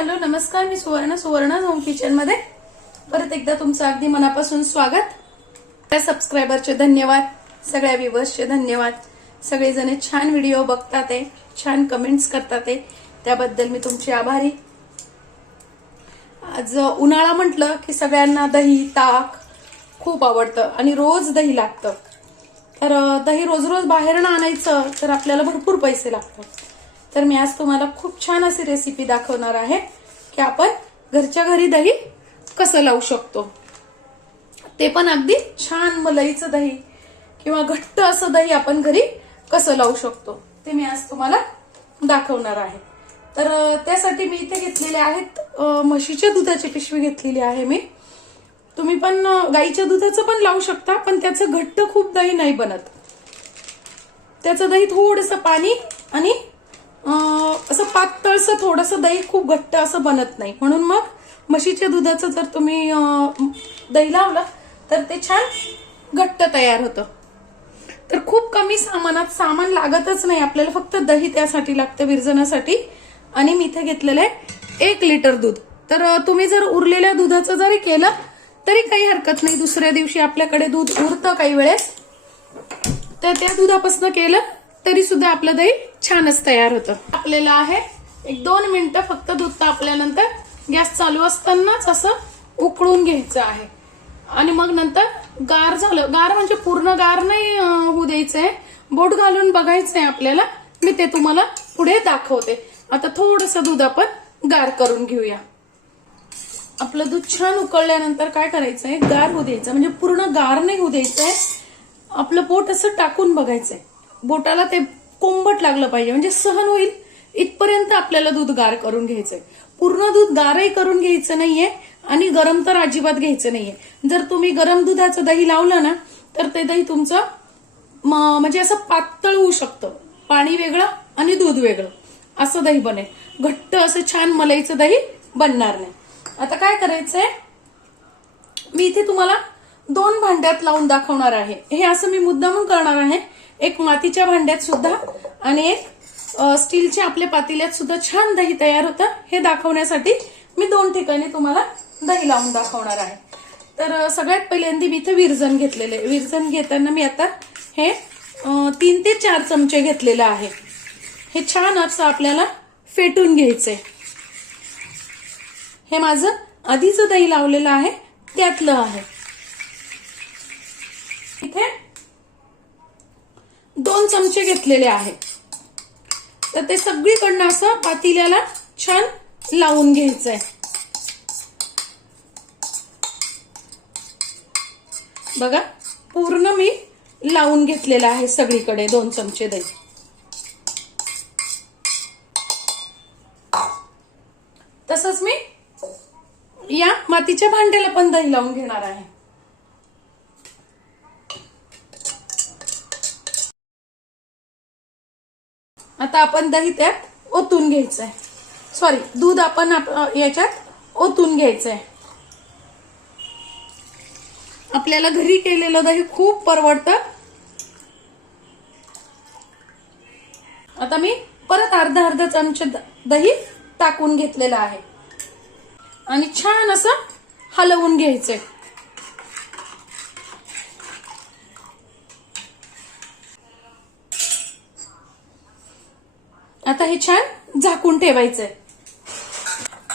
Hello नमस्कार. मी सुवर्ण सुवर्ण होम किचनमध्ये. परत एकदा तुमचं अगदी मनापासून स्वागत. त्या सबस्क्रायबरचे धन्यवाद. सगळ्या व्ह्युअर्सचे धन्यवाद. सगळेजण छान व्हिडिओ बघतात आहे छान कमेंट्स करतात. आहे त्याबद्दल मी तुमची आभारी. आज उन्हाळा म्हटलं की सगळ्यांना दही ताक खूप आवडतं आणि रोज दही लागतं. तर दही रोज रोज बाहेरनं आणायचं तर आपल्याला भरपूर पैसे लागतात. तर मी आज तुम्हाला खूप छान अशी रेसिपी दाखवणार आहे की आपण घरच्या घरी दही कसं लावू शकतो. ते पण अगदी छान मलईचं दही किंवा घट्ट असं दही आपण घरी कसं लावू शकतो ते मी आज तुम्हाला दाखवणार आहे. तर त्यासाठी मी इथे घेतलेले आहेत म्हशीच्या दुधाची पिशवी घेतलेली आहे मी. तुम्ही पण गाईच्या दुधाचं पण लावू शकता पण त्याचं घट्ट खूप दही नाही बनत. त्याचं दही थोडंसं पाणी आणि असं पातळसं थोडंसं दही खूप घट्ट असं बनत नाही. म्हणून मग म्हशीच्या दुधाचं जर तुम्ही दही लावलं तर ते छान घट्ट तयार होतं. तर खूप कमी सामानात सामान लागतच नाही. आपल्याला फक्त दही त्यासाठी लागतं विरजनासाठी आणि मी इथे घेतलेलं आहे एक लिटर दूध. तर तुम्ही जर उरलेल्या दुधाचं जरी केलं तरी काही हरकत नाही. दुसऱ्या दिवशी आपल्याकडे दूध उरतं काही वेळेस. तर त्या दुधापासून केलं तरी सुद्धा आपलं दही छानच तयार होतं. आपल्याला आहे एक दोन मिनिटं फक्त दूध तापल्यानंतर गॅस चालू असतानाच असं उकळून घ्यायचं आहे. आणि मग नंतर गार झालं गार म्हणजे पूर्ण गार नाही होऊ होऊ द्यायचंय. बोट घालून बघायचंय आपल्याला. मी ते तुम्हाला पुढे दाखवते. आता थोडस दूध आपण गार करून घेऊया. आपलं दूध छान उकळल्यानंतर काय करायचंय? गार होऊ द्यायचं. म्हणजे पूर्ण गार नाही होऊ द्यायचंय. आपलं बोट असं टाकून बघायचंय. बोटाला ते कोंबट लागलं पाहिजे. म्हणजे सहन होईल. इथपर्यंत आपल्याला दूध गार करून घ्यायचंय. पूर्ण दूध गारही करून घ्यायचं नाहीये आणि गरम तर अजिबात घ्यायचं नाहीये. जर तुम्ही गरम दुधाचं दही लावलं ना तर ते दही तुमचं म्हणजे असं पातळ होऊ शकतं. पाणी वेगळं आणि दूध वेगळं. असं दही बनेल. घट्ट असं छान मलाईचं दही बनणार नाही. आता काय करायचंय? मी इथे तुम्हाला दोन भांड्यात लावून दाखवणार आहे. हे असं मी मुद्दामून करणार आहे. एक मातीच्या भांड्यात सुद्धा आणि एक स्टीलच्या आपल्या पातेल्यात सुद्धा छान दही तयार होतं. हे दाखवण्यासाठी मी दोन ठिकाणी तुम्हाला दही लावून दाखवणार आहे. तर सगळ्यात पहिल्यांदा मी इथे विरजन घेतलेले आहे. विरजन घेताना मी आता हे तीन ते चार चमचे घेतलेलं आहे. हे छान असं आपल्याला फेटून घ्यायचंय. हे माझं आधीचं दही लावलेलं आहे. त्यातलं आहे इथे दोन चमचे घेतलेले आहे तर ते सगळीकडनं असं पातिल्याला छान लावून घ्यायचंय. बघा पूर्ण मी लावून घेतलेलं आहे सगळीकडे दोन चमचे दही तसंच मी या मातीच्या भांड्याला पण दही लावून घेणार आहे. आता आपण दही त्यात ओतून घ्यायचंय. सॉरी दूध आपण याच्यात ओतून घ्यायचंय. आपल्याला घरी केलेलं दही खूप परवडतं. आता मी परत अर्धा अर्धा चमचे दही टाकून घेतलेलं आहे. आणि छान असं हलवून घ्यायचंय. आता हे छान झाकून ठेवायचंय.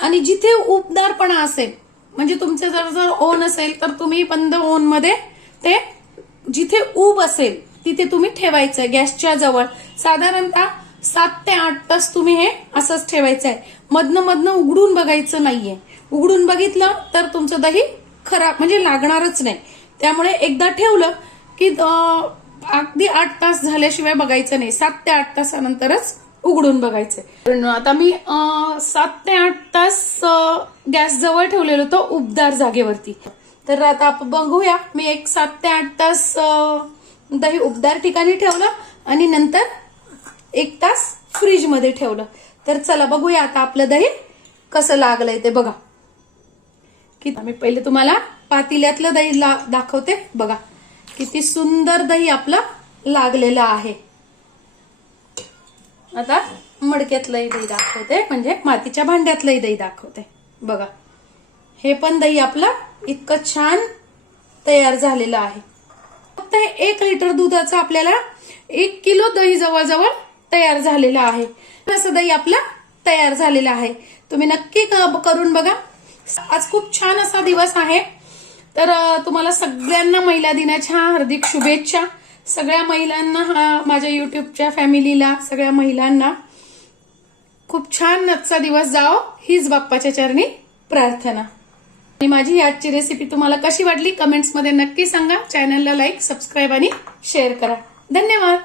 आणि जिथे उबदारपणा असेल म्हणजे तुमचे जर जर ओन असेल तर तुम्ही बंद ओनमध्ये ते जिथे ऊब असेल तिथे तुम्ही ठेवायचंय गॅसच्या जवळ. साधारणतः सात ते आठ तास तुम्ही हे असंच ठेवायचं आहे मधनं मधनं उघडून बघायचं नाहीये. उघडून बघितलं तर तुमचं दही खराब म्हणजे लागणारच नाही. त्यामुळे एकदा ठेवलं की अगदी आठ तास झाल्याशिवाय बघायचं नाही. सात ते आठ तासानंतरच उघडून बघायचंय पण आता मी सात ते आठ तास गॅस जवळ ठेवलेलो तो उबदार जागेवरती. तर आता आपण बघूया. मी एक सात ते आठ तास दही उबदार ठिकाणी ठेवलं आणि नंतर एक तास फ्रीजमध्ये ठेवलं. तर चला बघूया आता आपलं दही कसं लागलंय ते बघा. की मी पहिले तुम्हाला पातिल्यातलं दही दाखवते. बघा किती सुंदर दही आपलं लागलेलं आहे. आता मडक्यातलंही दही दाखवते. म्हणजे मातीच्या भांड्यातलंही दही दाखवते. बघा. हे पण दही आपलं इतकं छान तयार झालेलं आहे. फक्त हे एक लिटर दुधाचं आपल्याला एक किलो दही जवळजवळ तयार झालेलं आहे. असं दही आपलं तयार झालेलं आहे. तुम्ही नक्की क- करून बघा. आज खूप छान असा दिवस आहे. तर तुम्हाला सगळ्यांना महिला दिनाच्या हार्दिक शुभेच्छा. सगळ्या महिलांना हा माझ्या युट्यूबच्या फॅमिलीला सगळ्या महिलांना खूप छान आजचा दिवस जाओ हीच बाप्पाच्या चरणी प्रार्थना. आणि माझी आजची रेसिपी तुम्हाला कशी वाटली कमेंट्समध्ये नक्की सांगा. चॅनलला लाईक सबस्क्राईब आणि शेअर करा. धन्यवाद!